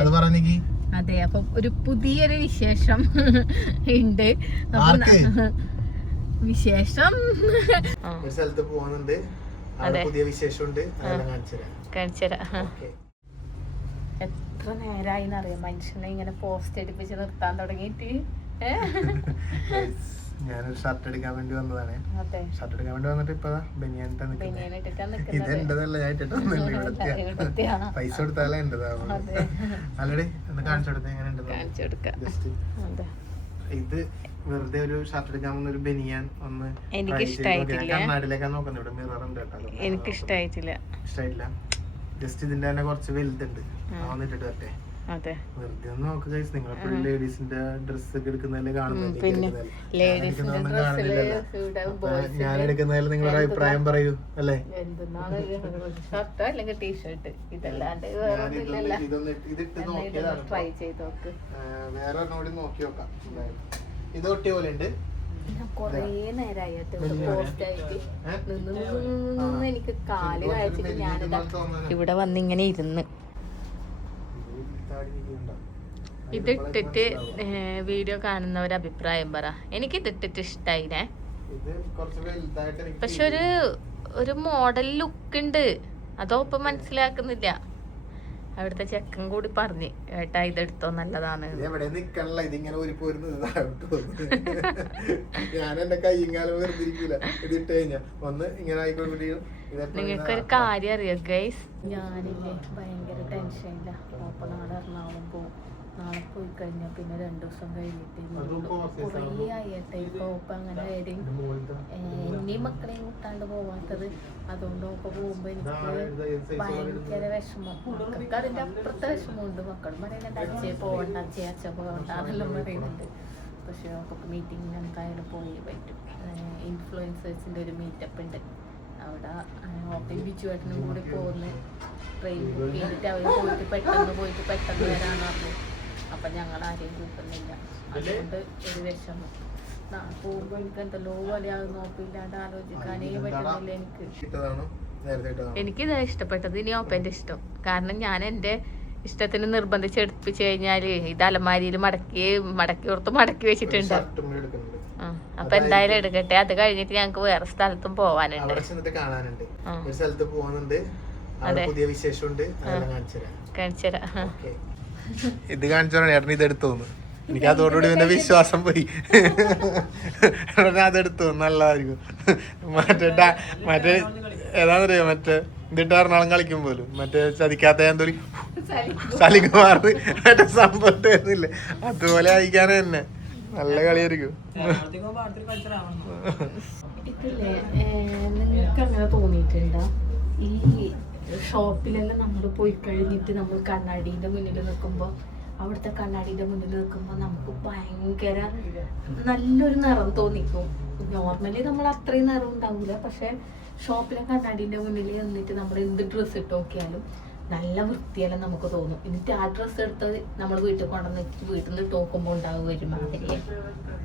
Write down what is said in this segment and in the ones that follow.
അത് പറഞ്ഞെങ്കിൽ അതെ. അപ്പൊ ഒരു പുതിയൊരു വിശേഷം ഉണ്ട്. വിശേഷം ഒരു സ്ഥലത്ത് പോകുന്നുണ്ട്, പുതിയ വിശേഷമുണ്ട്, കാണിച്ചുതരാം. എത്ര നേരായിന്നറിയാം മനുഷ്യനെ ഇങ്ങനെ പോസ്റ്റ് എടുപ്പിച്ച് നിർത്താൻ തുടങ്ങിയിട്ട്. ഞാനൊരു ഷർട്ട് എടുക്കാൻ വേണ്ടി വന്നതാണ്. ഷർട്ട് എടുക്കാൻ വേണ്ടി വന്നിട്ട് ഇപ്പൊ ഇതെന്റെതല്ല, ഞാൻ ഇട്ടിട്ടൊന്നുമില്ല. ഇവിടുത്തെ പൈസ കൊടുത്താലേ എന്റേതാവും. ആൾറെഡി ഒന്ന് കാണിച്ചു കൊടുത്ത എങ്ങനെ ജസ്റ്റ് ഇത് വെറുതെ ഒരു ഷർട്ട് എടുക്കാൻ വന്ന ഒരു ബനിയാൻ ഒന്ന് കണ്ണാടിയിലേക്കാണ് നോക്കുന്നത്. ഇവിടെ മിറർ ഉണ്ട് കേട്ടോ. എനിക്ക് ഇഷ്ടായിട്ടില്ല. ജസ്റ്റ് ഇതിന്റെ തന്നെ കുറച്ച് വലുതുണ്ട്, വന്നിട്ടിട്ട് വരട്ടെ. വെറുതെ ഒന്ന് നോക്കുക. നിങ്ങളെപ്പോഴും ലേഡീസിന്റെ ഡ്രസ് ഒക്കെ എടുക്കുന്നതിൽ കാണുന്നില്ല. ഞാൻ എടുക്കുന്നതിൽ നിങ്ങളുടെ അഭിപ്രായം പറയൂ അല്ലേ. ഇതിട്ട് നോക്കിയതാണ്, വേറെ ഒന്നുകൂടി നോക്കി നോക്കാം. ഇത് ഒട്ടിയ പോലെ ഉണ്ട്. കൊറേ നേരായിട്ട് പോസ്റ്റ് ആയിട്ട് നിന്ന് എനിക്ക് കാല് കഴിച്ചിട്ട് ഞാനിതാ ഇവിടെ വന്നിങ്ങനെ ഇരുന്ന് ഇതിട്ടിട്ട് വീഡിയോ കാണുന്നവര് അഭിപ്രായം പറ. എനിക്ക് ഇതിട്ടിട്ട് ഇഷ്ടായിനെ, പക്ഷെ ഒരു മോഡൽ ലുക്ക് ഉണ്ട്. അതോ ഇപ്പൊ മനസ്സിലാക്കുന്നില്ല. അവിടുത്തെ ചെക്കൻ കൂടി പറഞ്ഞു ഏട്ടാ ഇതെടുത്തോ നല്ലതാണ്. നിങ്ങൾക്കൊരു കാര്യം അറിയോ ഗൈസ്, ഞാനില്ലേ ഭയങ്കര ടെൻഷനില്ല. അപ്പൊ നാളെ എറണാകുളം പോകും. നാളെ പോയി കഴിഞ്ഞാൽ പിന്നെ 2 ദിവസം കഴിഞ്ഞിട്ട് കുറേ ആയിട്ടെ ഇപ്പൊ അങ്ങനെ ആരെയും എന്നെയും മക്കളെയും കൂട്ടാണ്ട് പോവാത്തത്. അതുകൊണ്ട് ഇപ്പൊ പോകുമ്പോ എനിക്ക് ഭയങ്കര വിഷമം. മക്കൾക്ക് അതിന്റെ അപ്പുറത്തെ വിഷമമുണ്ട്. മക്കളും പറയുന്നുണ്ട് അച്ഛയെ പോവണ്ട, അച്ഛ പോവണ്ട അതെല്ലാം പറയുന്നുണ്ട്. പക്ഷെ നമുക്ക് മീറ്റിങ്ങിന് എന്തായാലും പോയേ പറ്റും. ഇൻഫ്ലുവൻസേഴ്സിന്റെ ഒരു മീറ്റപ്പ് ഉണ്ട് അവിടെ. ഓപ്പൻ ബിജുവേട്ടനും കൂടി പോകുന്ന ട്രെയിൻ ബുക്ക് ചെയ്തിട്ട് അവർ പോയിട്ട് പെട്ടെന്ന് വരാന്ന് പറഞ്ഞു. അപ്പൊ ഞങ്ങൾ ആരെയും കൂട്ടുന്നില്ല. അതുകൊണ്ട് ഒരു വിഷമം. പോകുമ്പോ എനിക്ക് എന്തല്ലോ പോലെയാകും. നോക്കില്ലാണ്ട് ആലോചിക്കാനേ പറ്റുന്നില്ല എനിക്കിത് ഇഷ്ടപ്പെട്ടത്. ഇനി ഓപ്പന്റെ ഇഷ്ടം. കാരണം ഞാൻ എന്റെ ഇഷ്ടത്തിന് നിർബന്ധിച്ച് എടുപ്പിച്ചു കഴിഞ്ഞാല് ഇത് അലമാരിയിൽ മടക്കി വെച്ചിട്ടുണ്ട്. അപ്പൊ എന്തായാലും എടുക്കട്ടെ. അത് കഴിഞ്ഞിട്ട് ഞങ്ങക്ക് വേറെ സ്ഥലത്തും പോവാനുണ്ട്. അതെ, കാണിച്ചുതരാം. ഇത് കാണിച്ചോളാം ഏട്ടൻ. ഇത് എടുത്തോന്ന് എനിക്ക് അതോടുകൂടി പിന്നെ വിശ്വാസം പോയി. അതെടുത്തു നല്ലതായിരിക്കും. മറ്റേ ഏതാന്നറിയോ, മറ്റേ ഇതിട്ട് എറണാകുളം കളിക്കും പോലും മറ്റേ ചതിക്കാത്ത എന്തോ സലികുമാറിന് മറ്റേ സംഭവം തരുന്നില്ലേ, അതുപോലെ അയക്കാൻ തന്നെ നല്ല കളിയായിരിക്കും. നിങ്ങൾക്ക് അങ്ങനെ തോന്നിയിട്ടുണ്ടോ? ഈ ഷോപ്പിലെല്ലാം നമ്മൾ പോയി കഴിഞ്ഞിട്ട് നമ്മൾ കണ്ണാടിന്റെ മുന്നിൽ നിൽക്കുമ്പോൾ, അവിടുത്തെ കണ്ണാടിന്റെ മുന്നിൽ നിൽക്കുമ്പോൾ നമുക്ക് ഭയങ്കര നല്ലൊരു നിറം തോന്നിക്കും. നോർമലി നമ്മൾ അത്രയും നിറം ഉണ്ടാവില്ല. പക്ഷെ ഷോപ്പിലെ കണ്ണാടിന്റെ മുന്നിൽ നിന്നിട്ട് നമ്മൾ എന്ത് ഡ്രസ്സ് ഇട്ട് നോക്കിയാലും നല്ല വൃത്തിയെല്ലാം നമുക്ക് തോന്നും. എന്നിട്ട് ആ ഡ്രസ്സ് എടുത്ത് നമ്മൾ വീട്ടിൽ കൊണ്ടുവന്ന് വീട്ടിൽ നിന്ന് നോക്കുമ്പോൾ ഉണ്ടാവുക ഒരുമാതിരി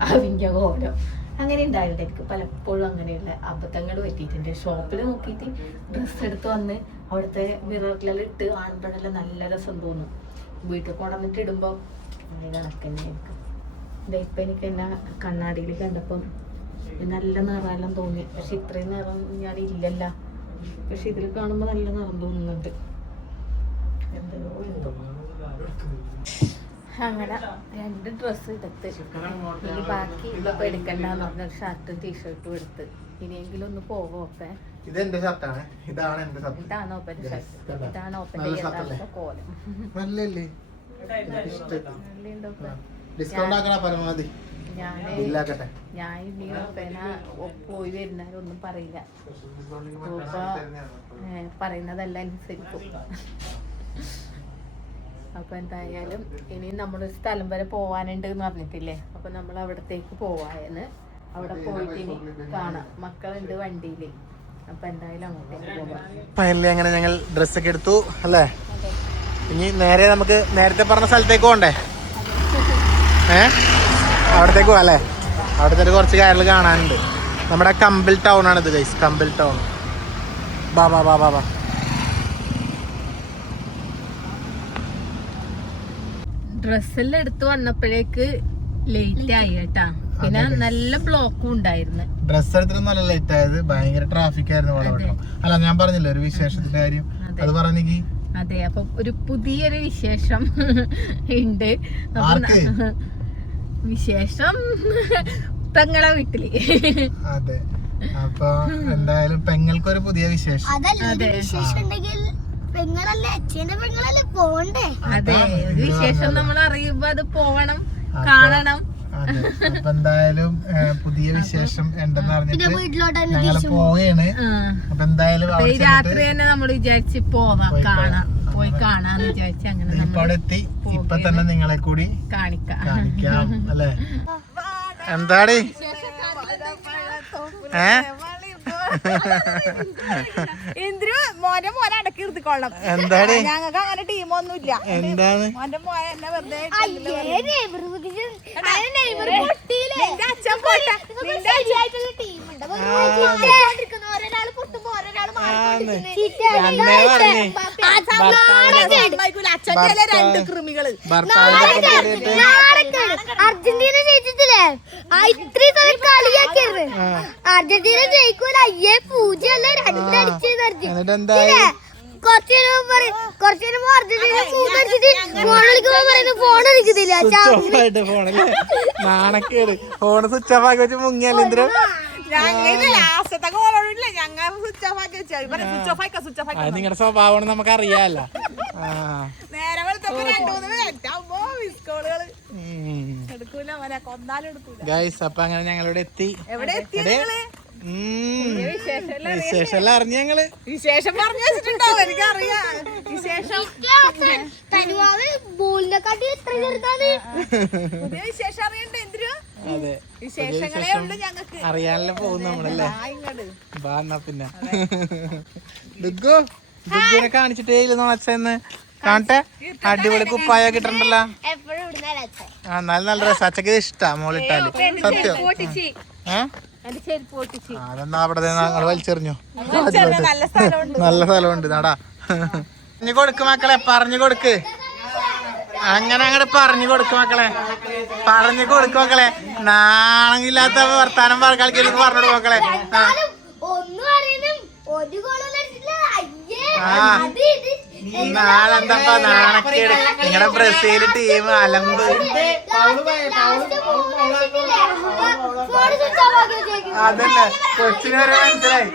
അവിഞ്ഞ കോലം. അങ്ങനെ ഉണ്ടായിട്ടുണ്ട്. എനിക്ക് പലപ്പോഴും അങ്ങനെയുള്ള അബദ്ധങ്ങൾ പറ്റിയിട്ടുണ്ട്. ഷോപ്പിൽ നോക്കിയിട്ട് ഡ്രസ്സ് എടുത്ത് വന്ന് അവിടുത്തെ മിററിലെല്ലാം ഇട്ട് കാണുമ്പോഴെല്ലാം നല്ല രസം തോന്നും. വീട്ടിൽ കൊണ്ടുവന്നിട്ട് ഇടുമ്പോൾ അങ്ങനെ കണക്കന്നെ ആയിരിക്കും. ഇപ്പം എനിക്ക് എന്നെ കണ്ണാടിയിൽ കണ്ടപ്പം നല്ല നിറമെല്ലാം തോന്നി. പക്ഷെ ഇത്രയും നിറം ഞാൻ ഇല്ലല്ല. പക്ഷെ ഇതിൽ കാണുമ്പോൾ നല്ല നിറം തോന്നുന്നുണ്ട്. എന്തോ അങ്ങനെ 2 ഡ്രസ്സ് എടുത്ത് ഇനി ബാക്കി ഇപ്പൊ എടുക്കണ്ടെന്ന് പറഞ്ഞൊരു ഷർട്ടും ടീഷർട്ടും എടുത്ത് ഇനിയെങ്കിലും ഒന്ന് പോവോപ്പേ. ഇതെന്റെ ഷർട്ടാണ്. ഇതാണ് ഓപ്പന്റെ ഷർട്ട്. ഇതാണ് ഓപ്പന്റെ യഥാർത്ഥ കോലം. ഞാൻ ഇനി ഓപ്പന പോയി വരുന്നാലും ഒന്നും പറയില്ല. പറയുന്നതല്ല അനുസരിക്കും. അപ്പൊ എന്തായാലും ഇനി നമ്മളൊരു സ്ഥലം വരെ പോവാനുണ്ട് എന്ന് പറഞ്ഞിട്ടില്ലേ. അപ്പൊ നമ്മൾ അവിടത്തേക്ക് പോവായെന്ന്. അവിടെ പോയിട്ട് ഇനി കാണാം. മക്കളുണ്ട് വണ്ടിയില്. അപ്പൊ എന്തായാലും അങ്ങോട്ടേക്ക് പോവാം. ഫൈനലി അങ്ങനെ ഞങ്ങൾ ഡ്രസ്സൊക്കെ എടുത്തു അല്ലേ. ഇനി നേരെ നമുക്ക് നേരത്തെ പറഞ്ഞ സ്ഥലത്തേക്ക് പോകണ്ടേ? അവിടത്തേക്ക് പോവാ അല്ലേ. അവിടുത്തെ കുറച്ച് കാര്യങ്ങൾ കാണാനുണ്ട്. നമ്മുടെ കമ്പിൽ ടൗൺ ആണ് ഇത് ഗൈസ്. കമ്പിൽ ടൗൺ. ബാ ഡ്രസ്സെല്ലാം എടുത്ത് വന്നപ്പോഴേക്ക് ലേറ്റ് ആയി കേട്ടാ. പിന്നെ നല്ല ബ്ലോക്കും ഉണ്ടായിരുന്നു. ഡ്രസ് എടുത്തിട്ട് നല്ല ലേറ്റ് ആയത്, ഭയങ്കര ട്രാഫിക് ആയിരുന്നു വളവട്ടം. അല്ല ഞാൻ പറഞ്ഞില്ല ഒരു വിശേഷത്തിന്റെ കാര്യം, അത് പറഞ്ഞെങ്കി. അതെ, അപ്പൊ ഒരു പുതിയൊരു വിശേഷം ഉണ്ട്. വിശേഷം പെങ്ങളെ വീട്ടില്. അതെ, അപ്പൊ എന്തായാലും പെങ്ങൾക്കൊരു പുതിയ വിശേഷം. അതെ, വിശേഷം നമ്മൾ അറിയുമ്പോ അത് പോവണം, കാണണം. അപ്പൊ എന്തായാലും പുതിയ വിശേഷം ഉണ്ടെന്ന് പറഞ്ഞിട്ട് ഞങ്ങള് പോവുകയാണ്. അപ്പൊ എന്തായാലും രാത്രി തന്നെ നമ്മൾ വിചാരിച്ച് പോവാം, പോയി കാണാന്ന് വിചാരിച്ച് അങ്ങനെ അവിടെ എത്തി. ഇപ്പൊ തന്നെ നിങ്ങളെ കൂടി കാണിക്കാം അല്ലേ? എന്താടി എന്താടി ഞങ്ങൾക്ക് അങ്ങനെ ടീമൊന്നുമില്ല. എന്താണ് അർജന്റീന ജയിച്ചിട്ടില്ലേ? ഇത്രയും സമയം കളിയാക്കിയത് അർജന്റീന ജയിക്കൂല, അയ്യേ പൂജ്യല്ല രണ്ടടിച്ചത് അർജന്റീന. കുറച്ചേരം അർജന്റീന ഫോൺ കളിക്കുമ്പോ പറയുന്നത് ഫോൺ എടുക്കുന്നില്ല. നാണക്കേട്, ഫോണ് സ്വിച്ച് ഓഫ് ആക്കി വെച്ച് മുങ്ങിയല്ലോ. എന്തിനാ നിങ്ങളുടെ സ്വഭാവം നമുക്ക് അറിയാലോ. ഗൈസ്, അപ്പൊ അങ്ങനെ ഞങ്ങളിവിടെ എത്തി. വിശേഷം അറിഞ്ഞ ഞങ്ങള് വിശേഷം പറഞ്ഞു വെച്ചിട്ടുണ്ടാവും, എനിക്കറിയാം. വിശേഷം പുതിയ വിശേഷം അറിയണ്ടേ? എന്തിനാ? അതെ, വിശേഷങ്ങളേ ഉള്ളു ഞങ്ങൾക്ക്. അറിയാനല്ലേ പോകുന്നു നമ്മളല്ലേ. ബാ എന്നാ പിന്നെ ദുഗ്ഗുനെ കാണിച്ചിട്ടേ ഇല്ലെന്നോ അച്ഛന്ന് കാണട്ടെ. അടിപൊളി കുപ്പായ കിട്ടണ്ടല്ലോ. എന്നാലും നല്ല രസം. അച്ഛക്ക് ഇഷ്ടാ മോളിട്ടാല്. സത്യം. അതെന്നാ അവിടെ ഞങ്ങൾ വലിച്ചെറിഞ്ഞു. നല്ല സ്ഥലമുണ്ട് നാടാ. പറഞ്ഞു കൊടുക്ക് മക്കളെ, പറഞ്ഞു കൊടുക്ക്. അങ്ങനെ അങ്ങോട്ട് പറഞ്ഞു കൊടുക്ക് മക്കളെ, പറഞ്ഞു കൊടുക്ക് മക്കളെ. നാണമില്ലാത്ത വർത്താനം കളിക്കരുത് പറഞ്ഞോട് മക്കളെ. നാളെന്താ നാണക്കേട്. നിങ്ങളുടെ ബ്രസീൽ ടീം അലമ്പ്. അതന്നെ കൊച്ചിന് വരെ മനസ്സിലായി.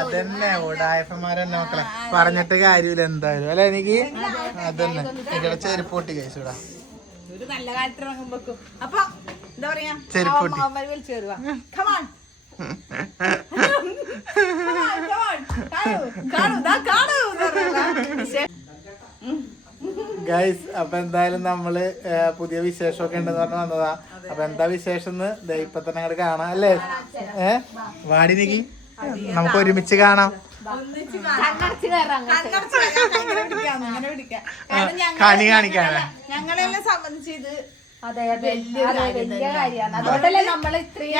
അതന്നെ ഉടായ്പന്മാരെന്നെ മക്കളെ, പറഞ്ഞിട്ട് കാര്യമില്ല എന്തായാലും അല്ലെ. എനിക്ക് അതന്നെ നിങ്ങളുടെ ചെരുപ്പ് പൊട്ടി കഴിച്ചൂടാ. ചെരുപ്പ് പൊട്ടി. ഗൈസ്, അപ്പൊ എന്തായാലും നമ്മള് പുതിയ വിശേഷമൊക്കെ ഉണ്ടെന്ന് പറഞ്ഞ് വന്നതാ. അപ്പൊ എന്താ വിശേഷം ഇപ്പൊ തന്നെ അങ്ങോട്ട് കാണാം അല്ലേ? വാടിനെങ്കിൽ നമുക്ക് ഒരുമിച്ച് കാണാം. കണി കാണിക്കാനാ ഞങ്ങളെല്ലാം സംബന്ധിച്ച് ഇത് വലിയ കാര്യമാണ്. അതുകൊണ്ടല്ലേ നമ്മൾ ഇത്രയും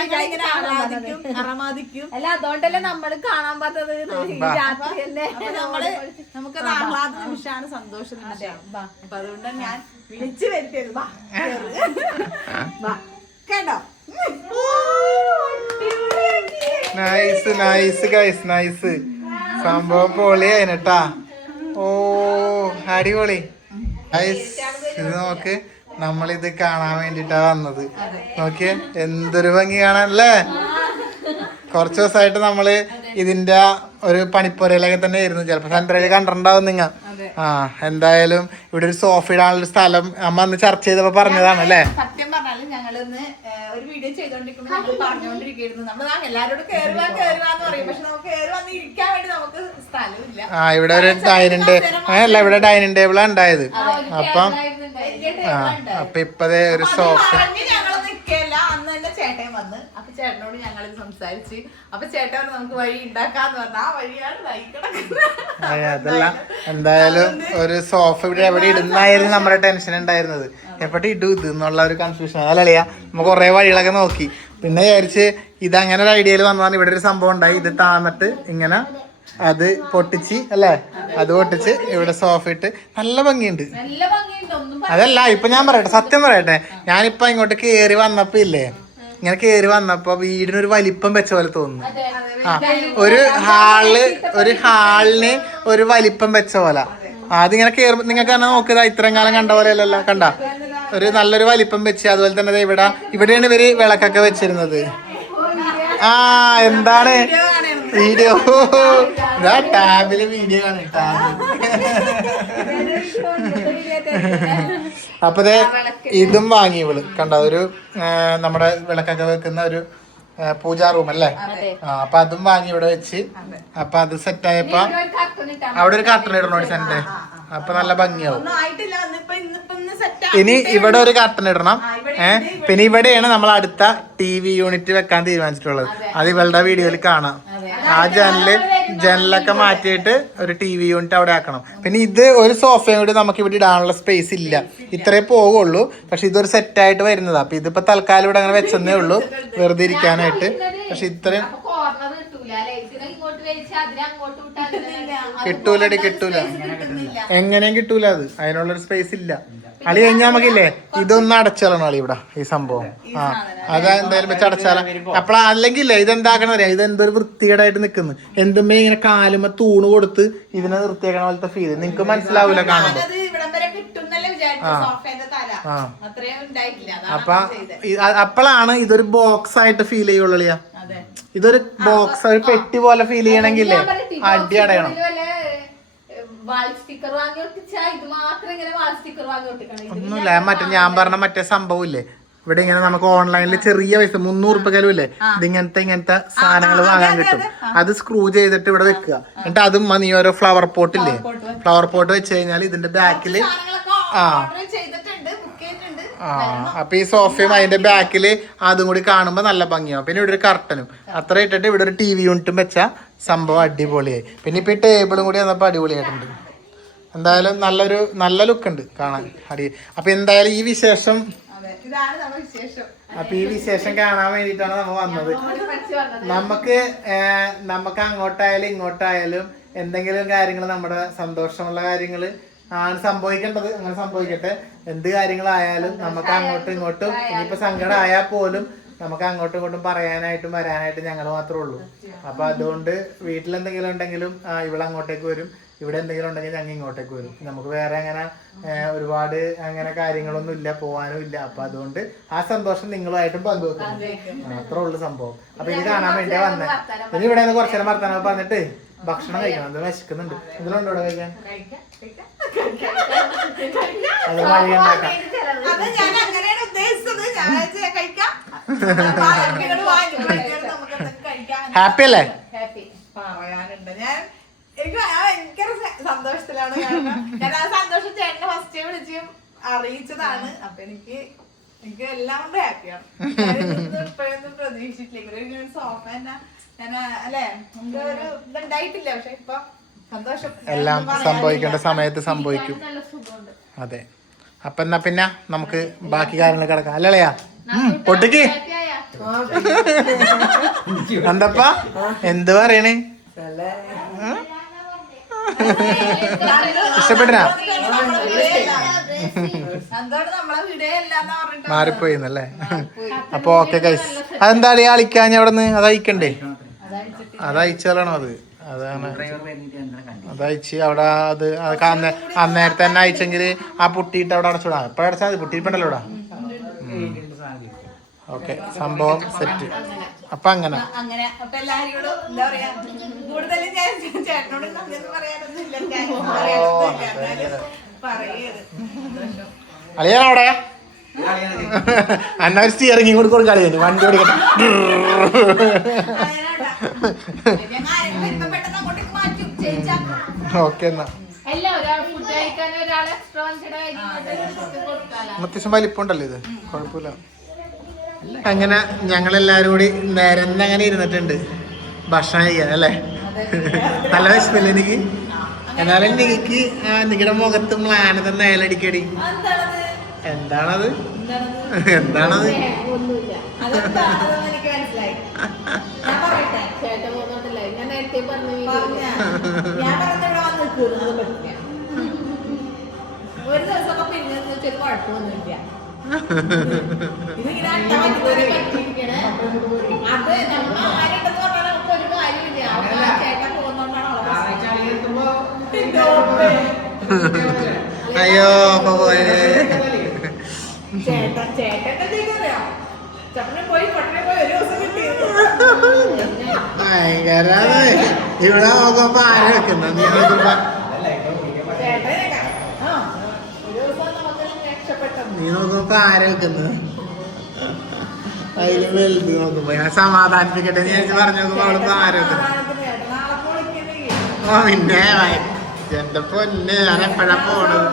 അല്ല, അതുകൊണ്ടല്ലേ നമ്മള് കാണാൻ പറ്റത് രാത്രി തന്നെ. നമുക്ക് ആഹ്ലാദ നിമിഷമാണ്, സന്തോഷ നിമിഷം. അപ്പൊ അതുകൊണ്ട് ഞാൻ വിളിച്ചു വരുത്തിയത്. കേട്ടോ? നൈസ് നൈസ് ഗൈസ്, നൈസ് സംഭവം പൊളിയായിട്ടാ. ഓ അടിപൊളി ഗൈസ്. ഇത് നോക്ക്, നമ്മളിത് കാണാൻ വേണ്ടിട്ടാ വന്നത്. നോക്കിയേ എന്തൊരു ഭംഗി കാണാനല്ലേ. കുറച്ച് ദിവസമായിട്ട് നമ്മള് ഇതിന്റെ ഒരു പണിപ്പുരയിലൊക്കെ തന്നെ ആയിരുന്നു. ചിലപ്പോ സെന്ററിൽ കണ്ടിട്ടുണ്ടാവും നിങ്ങ. എന്തായാലും ഇവിടെ ഒരു സോഫ ഇടാനുള്ള സ്ഥലം അമ്മ അന്ന് ചർച്ച ചെയ്തപ്പോ പറഞ്ഞതാണ് അല്ലേ? സത്യം പറഞ്ഞാലും ഞങ്ങളിന്ന് ഒരു വീഡിയോ ചെയ്തോണ്ടിരിക്കുമ്പോൾ ഞങ്ങൾ പറഞ്ഞുകൊണ്ടിരിക്കുന്നു, നമ്മൾ എല്ലാരോടും കേറുവാന്ന് പറയും, പക്ഷെ നമുക്ക് കേറി വന്ന് ഇരിക്കാൻ വേണ്ടി നമുക്ക് സ്ഥലമില്ല. ഇവിടെ ഒരു ഡൈനിങ് അല്ല, ഇവിടെ ഡൈനിങ് ടേബിളാണ് ഉണ്ടായത്. അപ്പൊ ഇപ്പതേ ഒരു സോഫ. ഞങ്ങൾ നിക്കല്ല, അന്ന് തന്നെ ചേട്ടൻ വന്ന്. അപ്പൊ ചേട്ടനോട് ഞങ്ങൾ സംസാരിച്ച്, അപ്പൊ ചേട്ടൻ നമുക്ക് വഴി ഉണ്ടാക്കാന്ന് പറഞ്ഞ ആ വഴിയാണ് അതല്ല, എന്തായാലും ഒരു സോഫ ഇവിടെ എവിടെ ഇടുന്നായിരുന്നു നമ്മുടെ ടെൻഷൻ ഉണ്ടായിരുന്നത്. എപ്പോഴും ഇടും ഇത് എന്നുള്ള ഒരു കൺഫ്യൂഷൻ. അതല്ലയാ, നമ്മൾ കുറെ വഴികളൊക്കെ നോക്കി. പിന്നെ വിചാരിച്ച് ഇതങ്ങനെ ഒരു ഐഡിയയിൽ വന്നതാണ്. ഇവിടെ ഒരു സംഭവം ഉണ്ടായി, ഇത് താന്നിട്ട് ഇങ്ങനെ അത് പൊട്ടിച്ച് അല്ലേ, അത് പൊട്ടിച്ച് ഇവിടെ സോഫ ഇട്ട് നല്ല ഭംഗിയുണ്ട്. നല്ല ഭംഗിയുണ്ട്. ഒന്നും അതല്ല ഇപ്പൊ ഞാൻ പറയട്ടെ, സത്യം പറയട്ടെ, ഞാനിപ്പോ ഇങ്ങോട്ട് കേറി വന്നപ്പോ ഇല്ലേ, ഇങ്ങനെ കേറി വന്നപ്പോ വീടിനൊരു വലിപ്പം വെച്ച പോലെ തോന്നുന്നു. ആ ഒരു ഹാളിന് ഒരു വലിപ്പം വെച്ച പോലെ. അതിങ്ങനെ കേറുമ്പോ നിങ്ങൾക്ക് തന്നെ നോക്കുക, ഇത്രയും കാലം കണ്ട പോലെ അല്ലല്ലോ, കണ്ട ഒരു നല്ലൊരു വലിപ്പം വെച്ച്. അതുപോലെ തന്നെ ഇവിടെയാണ് ഇവര് വിളക്കൊക്കെ വെച്ചിരുന്നത്. ആ എന്താണ് വീഡിയോ, ടാബില് വീഡിയോ കാണും, അപ്പൊ ഇതും വാങ്ങി ഇവള്. കണ്ട ഒരു നമ്മുടെ വിളക്കൊക്കെ വെക്കുന്ന ഒരു പൂജാ റൂം അല്ലേ. അപ്പൊ അതും വാങ്ങി ഇവിടെ വെച്ച്. അപ്പൊ അത് സെറ്റ് ആയപ്പോ അവിടെ ഒരു കർട്ടൻ ഇടണോ സെന്റ്, അപ്പൊ നല്ല ഭംഗിയാവും. ഇനി ഇവിടെ ഒരു കർട്ടൻ ഇടണം. പിന്നെ ഇവിടെയാണ് നമ്മൾ അടുത്ത TV യൂണിറ്റ് വെക്കാൻ തീരുമാനിച്ചിട്ടുള്ളത്. അത് ഇവളുടെ വീഡിയോയിൽ കാണാം. ആ ജനലൊക്കെ മാറ്റിയിട്ട് ഒരു TV യൂണിറ്റ് അവിടെ ആക്കണം. പിന്നെ ഇത് ഒരു സോഫയും കൂടി നമുക്ക് ഇവിടെ ഇടാനുള്ള സ്പേസ് ഇല്ല, ഇത്രേ പോകുള്ളൂ. പക്ഷെ ഇതൊരു സെറ്റായിട്ട് വരുന്നതാ. അപ്പൊ ഇതിപ്പോ തൽക്കാലം ഇവിടെ അങ്ങനെ വെച്ചെന്നേ ഉള്ളൂ, വെറുതെ ഇരിക്കാനായിട്ട്. പക്ഷെ ഇത്രയും കിട്ടൂലടി, കിട്ടൂല, എങ്ങനെയും കിട്ടൂല. അത് അതിനുള്ളൊരു സ്പേസ് ഇല്ല. അളി കഴിഞ്ഞാൽ നമുക്കില്ലേ ഇതൊന്നും അടച്ചാലാണ് അളി ഇവിടെ ഈ സംഭവം. ആ അതാ എന്തായാലും വെച്ച് അടച്ചാല. അപ്പഴ അല്ലെങ്കിൽ ഇതെന്താക്കണം അറിയാം, ഇതെന്തൊരു വൃത്തികേടായിട്ട് നിൽക്കുന്നു. എന്തുമ്പോ ഇങ്ങനെ കാലുമ്പോ തൂണ് കൊടുത്ത് ഇതിനെ നിർത്തിയേക്കണ പോലത്തെ ഫീൽ നിങ്ങക്ക് മനസ്സിലാവൂല കാണുമ്പോ. അപ്പൊ അപ്പോഴാണ് ഇതൊരു ബോക്സ് ആയിട്ട് ഫീൽ ചെയ്യുള്ളൂ. ഇതൊരു ബോക്സ്, ഒരു പെട്ടി പോലെ ഫീൽ ചെയ്യണമെങ്കിലേ അടി അടയണം. ഒന്നുമില്ല, മറ്റേ ഞാൻ പറഞ്ഞ മറ്റേ സംഭവം ഇല്ലേ ഇവിടെ, ഇങ്ങനെ നമുക്ക് ഓൺലൈനിൽ ചെറിയ പൈസ 300 രൂപ ഇല്ലേ, ഇങ്ങനത്തെ സാധനങ്ങൾ വാങ്ങാൻ കിട്ടും. അത് സ്ക്രൂ ചെയ്തിട്ട് ഇവിടെ വെക്കുക. എന്നിട്ട് അതും നീ ഓരോ ഫ്ലവർ പോട്ട് ഇല്ലേ, ഫ്ലവർ പോട്ട് വെച്ച് കഴിഞ്ഞാൽ ഇതിന്റെ ബാക്കില് അപ്പൊ ഈ സോഫയും അതിന്റെ ബാക്കില് അതും കൂടി കാണുമ്പോ നല്ല ഭംഗിയാവും. പിന്നെ ഇവിടെ ഒരു കർട്ടനും അത്ര ഇട്ടിട്ട് ഇവിടെ ഒരു TV യൂണിറ്റും വെച്ചാ സംഭവം അടിപൊളിയായി. പിന്നെ ഇപ്പൊ ഈ ടേബിളും കൂടി വന്നപ്പോ അടിപൊളിയായിട്ടുണ്ട്. എന്തായാലും നല്ല ലുക്ക് ഉണ്ട് കാണാൻ അടി. അപ്പൊ എന്തായാലും ഈ വിശേഷം കാണാൻ വേണ്ടിയിട്ടാണ് നമ്മൾ വന്നത്. നമുക്ക് അങ്ങോട്ടായാലും ഇങ്ങോട്ടായാലും എന്തെങ്കിലും കാര്യങ്ങൾ, നമ്മുടെ സന്തോഷമുള്ള കാര്യങ്ങൾ ആണ് സംഭവിക്കേണ്ടത്, അങ്ങനെ സംഭവിക്കട്ടെ. എന്ത് കാര്യങ്ങളായാലും നമുക്ക് അങ്ങോട്ടും ഇങ്ങോട്ടും, ഇനിയിപ്പോ സങ്കടം ആയാൽ പോലും നമുക്ക് അങ്ങോട്ടും ഇങ്ങോട്ടും പറയാനായിട്ടും വരാനായിട്ടും ഞങ്ങൾ മാത്രമേ ഉള്ളൂ. അപ്പൊ അതുകൊണ്ട് വീട്ടിലെന്തെങ്കിലും ഉണ്ടെങ്കിലും ഇവിടെ അങ്ങോട്ടേക്ക് വരും, ഇവിടെ എന്തെങ്കിലും ഉണ്ടെങ്കിൽ ഞങ്ങൾ ഇങ്ങോട്ടേക്ക് വരും. നമുക്ക് വേറെ അങ്ങനെ ഒരുപാട് അങ്ങനെ കാര്യങ്ങളൊന്നും ഇല്ല, പോകാനും ഇല്ല. അപ്പൊ അതുകൊണ്ട് ആ സന്തോഷം നിങ്ങളുമായിട്ടും പങ്കുവെക്കുന്നു, അത്രേ ഉള്ളു സംഭവം. അപ്പൊ ഇത് കാണാൻ വേണ്ടിയാ വന്നേ. ഇനി ഇവിടെ നിന്ന് കുറച്ചേരം വർത്താനം പറഞ്ഞിട്ട് ഭക്ഷണം കഴിക്കണം, അത് വിശക്കുന്നുണ്ട്. ഇതിലുണ്ടോ ഇവിടെ കഴിക്കാൻ? അത് വഴി ഉണ്ടാക്കാം. ഹാപ്പി അല്ലേ? പറയാനുണ്ട് എനിക്ക് ഭയങ്കര സന്തോഷത്തിലാണ്. ഞാൻ ആ സന്തോഷം ചേട്ടനെ ഫസ്റ്റ് വിളിച്ച് അറിയിച്ചതാണ്. അപ്പൊ എനിക്ക് എല്ലാം കൊണ്ട് ഹാപ്പിയാണ്. ഇപ്പോഴൊന്നും പ്രതീക്ഷിച്ചിട്ടില്ല ഒരു സോഫ തന്നെ ഞാൻ അല്ലെ, ഒരു ഇതുണ്ടായിട്ടില്ല. പക്ഷെ ഇപ്പൊ സന്തോഷം എല്ലാം സംഭവിക്കേണ്ട സമയത്ത് സംഭവിക്കും. അതെ. അപ്പൊ എന്നാ പിന്നെ നമുക്ക് ബാക്കി കാര്യങ്ങൾ കിടക്കാം അല്ലളയാ. പൊട്ടിക്ക് എന്തപ്പാ എന്ത് പറയണേ? ഇഷ്ടപ്പെട്ടാ? മാറിപ്പോയിന്നല്ലേ. അപ്പൊ ഓക്കെ ഗൈസ്. അതെന്താ കളിക്കാഞ്ഞ അവിടെ നിന്ന്? അതയക്കണ്ടേ? അതയച്ചാലാണോ? അതാണ് അതയച്ച് അവിടെ അത് അന്നേരത്തെ തന്നെ അയച്ചെങ്കിൽ ആ പുട്ടിയിട്ട് അവിടെ അടച്ചുവിടാ. എപ്പോഴും അടച്ചാൽ മതി, പുട്ടിയിട്ടുണ്ടല്ലോ ഇവിടെ. ഓക്കെ, സംഭവം സെറ്റ്. അപ്പൊ അങ്ങനെ അപ്പൊ എല്ലാരോടും എന്താ പറയാ, കൂടുതൽ ചേട്ടനോട് അളിയാണവിടെ അന്ന ഒരു സ്റ്റിയറിംഗ് കൂടി കൊടുക്കും. കളിയാണ് വണ്ടി ഓടിക്കട്ടെ. ഓക്കെ എന്നാ അത്യാവശ്യം വലിപ്പുണ്ടല്ലോ ഇത്, കുഴപ്പമില്ല. അങ്ങനെ ഞങ്ങളെല്ലാരും കൂടി നിരന്നങ്ങനെ ഇരുന്നിട്ടുണ്ട് ഭക്ഷണം ചെയ്യാൻ അല്ലേ. നല്ല വിശപ്പില്ല എനിക്ക്. എന്നാലും എനിക്ക് നിങ്ങളുടെ മുഖത്ത് മ്ലാന തന്നെ അയലടിക്കടി. എന്താണത്? എന്താണത്? ഞാൻ പറഞ്ഞ ഇവിടെ വന്ന് നിൽക്കുന്നത് അത് പറ്റില്ല. ഒരു ദിവസമൊക്കെ പിന്നെ വെച്ചൊരു കുഴപ്പമൊന്നുമില്ല. ഇതിങ്ങനെ അട്ടമാറ്റിക്കോടെ പറ്റിയിരിക്കണേ. അത് നമ്മ ആരുണ്ടെന്ന് പറഞ്ഞാൽ നമുക്ക് ഒരു കാര്യമില്ല. അവർക്ക് ആ ചേട്ടൻ പോകുന്നോണ്ടാണ് അവളെ അയ്യോ ചേട്ടൻ ചേട്ടന്റെ അറിയാം. ചപ്പനെ പോയി പട്ടണെ പോയി ഒരു ദിവസം കിട്ടിയത്. ഭയങ്കര ഇവിടെ നോക്കുമ്പോ ആര് വെക്കുന്നത് നീ നോക്കുമ്പോ ചേട്ടനൊക്കെ ആ ഒരു ദിവസം നമുക്ക് രക്ഷപ്പെട്ടു. നീ നോക്കുമ്പോ ആര് വെക്കുന്നത് അതില് വലുത് നോക്കുമ്പോ ഞാൻ സമാധാനിപ്പിക്കട്ടെ നീ പറഞ്ഞു നോക്കുമ്പോ അവളിപ്പോ ആര് വെക്കുന്നത്. നാളെ പോളിക്കല്ലേ ഓ പിന്നെ എന്റെ പൊന്നെ ഞാൻ എപ്പോഴാ പോണത്.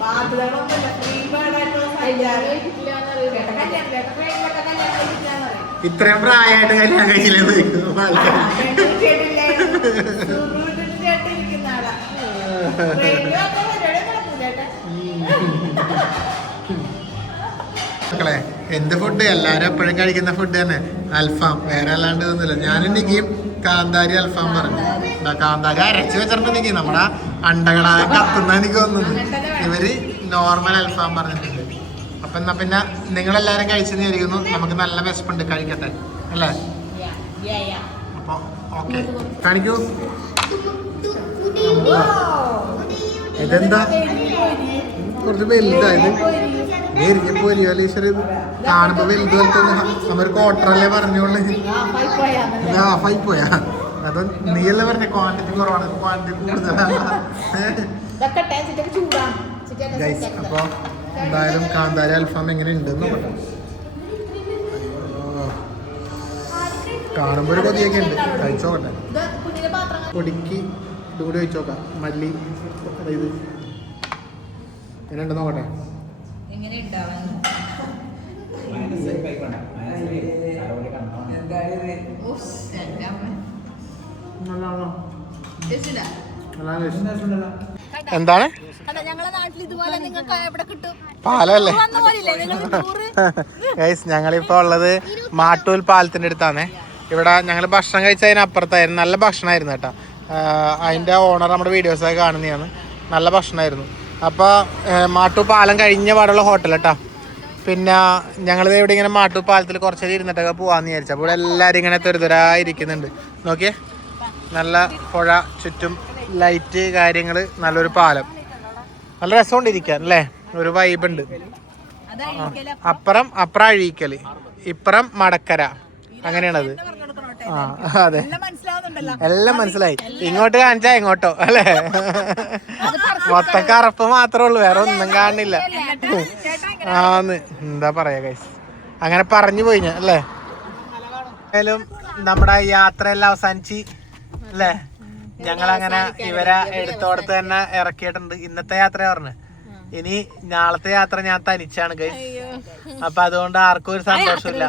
ബാധ്യതകളൊന്നുമില്ല. ഫ്രീ ബേർഡായിട്ടുള്ള ചേട്ടൻ കല്യാണം ചേട്ടൻ ട്രെയിനിലൊക്കെ കല്യാണം കഴിച്ചില്ലാന്നറിയാം. ഇത്രയും പ്രായമായിട്ട് കല്യാണം കഴിച്ചില്ലെന്ന് ചോദിക്കുന്നു ആൾക്കാർ. മക്കളെ എന്ത് ഫുഡ് എല്ലാരും എപ്പോഴും കഴിക്കുന്ന ഫുഡ് തന്നെ അൽഫാം, വേറെ അല്ലാണ്ട് ഒന്നുമില്ല. ഞാനെനിക്ക് കാന്താരി അൽഫാം പറഞ്ഞു. കാന്താരി അരച്ച് വെച്ചിട്ടുണ്ടെങ്കിൽ നമ്മുടെ അണ്ടകളായ കത്തുന്ന എനിക്ക് തോന്നുന്നു. ഇവര് നോർമൽ അൽഫാം പറഞ്ഞിട്ടുണ്ട്. അപ്പൊ എന്നാ പിന്നെ നിങ്ങളെല്ലാരും കഴിച്ചെന്ന് വിചാരിക്കുന്നു. നമുക്ക് നല്ല വിശപ്പുണ്ട്, കഴിക്കട്ടെ അല്ലേ? അപ്പൊ ഓക്കെ കാണിക്കൂ. ഇതെന്താ കുറച്ച് വലുതായത് എരിഞ്ഞപ്പോരിയല്ലേ ഈശ്വര. ഇത് കാണുമ്പോ വലുത് പോലത്തെ നമ്മൊരു ക്വാർട്ടറല്ലേ പറഞ്ഞോളൂ. ഇത് ഹാഫായി പോയാ. അത് നീയല്ലേ പറഞ്ഞ ക്വാണ്ടിറ്റി കുറവാണ്, ക്വാണ്ടിറ്റി കൂടുതലാണ്. അപ്പൊ എന്തായാലും കാന്താരി അൽഫാം എങ്ങനെ ഉണ്ടെന്ന് നോക്കട്ടെ. കാണുമ്പോ ഒരു കൊതിയൊക്കെ ഉണ്ട്, കഴിച്ചോക്കട്ടെ. പൊടിക്ക് ഇതുകൂടി കഴിച്ചോക്കാം. മല്ലി ഇത് എങ്ങനെ ഉണ്ടെന്ന് നോക്കട്ടെ. എന്താണ് ഞങ്ങളെ നാട്ടിൽ ഇതുപോലെ നിങ്ങൾക്ക് എവിടെ കിട്ടും? പാലല്ലേ? ഞങ്ങളിപ്പോ ഉള്ളത് മാട്ടൂൽ പാലത്തിന്റെ അടുത്താണേ. ഇവിടെ ഞങ്ങൾ ഭക്ഷണം കഴിച്ചതിന് അപ്പുറത്തായിരുന്നു. നല്ല ഭക്ഷണമായിരുന്നു കേട്ടോ. അതിന്റെ ഓണർ നമ്മുടെ വീഡിയോസൊക്കെ കാണുന്നതാണ്. നല്ല ഭക്ഷണമായിരുന്നു. അപ്പോൾ മാട്ടൂൽ പാലം കഴിഞ്ഞ പാടുള്ള ഹോട്ടൽ കേട്ടോ. പിന്നെ ഞങ്ങളിത് ഇവിടെ ഇങ്ങനെ മാട്ടൂൽ പാലത്തിൽ കുറച്ചേരം ഇരുന്നിട്ടൊക്കെ പോവാന്ന് വിചാരിച്ചു. അപ്പോൾ ഇവിടെ എല്ലാവരും ഇങ്ങനെ തുരുതുരായിരിക്കുന്നുണ്ട്. നോക്കിയേ, നല്ല പുഴ, ചുറ്റും ലൈറ്റ് കാര്യങ്ങൾ, നല്ലൊരു പാലം, നല്ല രസമുണ്ടിരിക്കാൻ അല്ലേ? ഒരു വൈബുണ്ട്. അപ്പുറം അഴീക്കല്, ഇപ്പുറം മടക്കര, അങ്ങനെയാണത്. ആ അതെ, എല്ലാം മനസ്സിലായി. ഇങ്ങോട്ട് കാണിച്ചാ ഇങ്ങോട്ടോ അല്ലേ? മൊത്തം കറുപ്പ് മാത്രമേ ഉള്ളൂ, വേറെ ഒന്നും കാണില്ല. ആന്ന് എന്താ പറയാ ഗൈസ്, അങ്ങനെ പറഞ്ഞു പോയി ഞാൻ അല്ലേ? എന്തായാലും നമ്മുടെ യാത്രയെല്ലാം അവസാനിച്ച് അല്ലേ? ഞങ്ങളങ്ങനെ ഇവരെ എടുത്തോടത്ത് തന്നെ ഇറക്കിയിട്ടുണ്ട്. ഇന്നത്തെ യാത്ര പറഞ്ഞു. ഇനി നാളത്തെ യാത്ര ഞാൻ തനിച്ചാണ് ഗൈസ്. അപ്പൊ അതുകൊണ്ട് ആർക്കും ഒരു സന്തോഷമില്ല.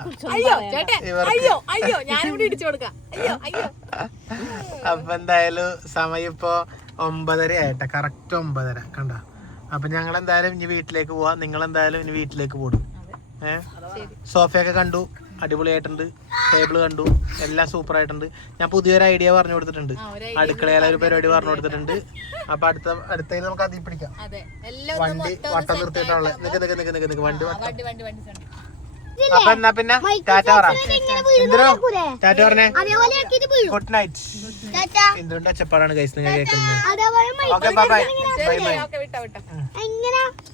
അപ്പൊ എന്തായാലും സമയം ഇപ്പൊ 9:30 ആയിട്ടെ, കറക്റ്റ് 9:30 കണ്ട. അപ്പൊ ഞങ്ങൾ എന്തായാലും ഇനി വീട്ടിലേക്ക് പോവാ. നിങ്ങൾ എന്തായാലും ഇനി വീട്ടിലേക്ക് പോകും. സോഫയൊക്കെ കണ്ടു, അടിപൊളിയായിട്ടുണ്ട്. ടേബിൾ കണ്ടു, എല്ലാം സൂപ്പർ ആയിട്ടുണ്ട്. ഞാൻ പുതിയൊരു ഐഡിയ പറഞ്ഞു കൊടുത്തിട്ടുണ്ട്, അടുക്കളയിലെ ഒരു പരിപാടി പറഞ്ഞു കൊടുത്തിട്ടുണ്ട്. അപ്പൊ അടുത്തതിൽ നമുക്ക് അതിൽ പിടിക്കാം. വണ്ടി വട്ടം നിർത്തിയിട്ടുള്ള നിക്ക് വണ്ടി വട്ടം. അപ്പൊ എന്നാ പിന്നെ ടാറ്റ പറ. ഇന്ദ്രോ ടാറ്റ പറഞ്ഞേ. Good night. ഇന്ദ്രന്റെ ഒച്ചപ്പാടാണ് ഗൈസ് നിങ്ങൾ കേൾക്കുന്നത്. Okay bye by.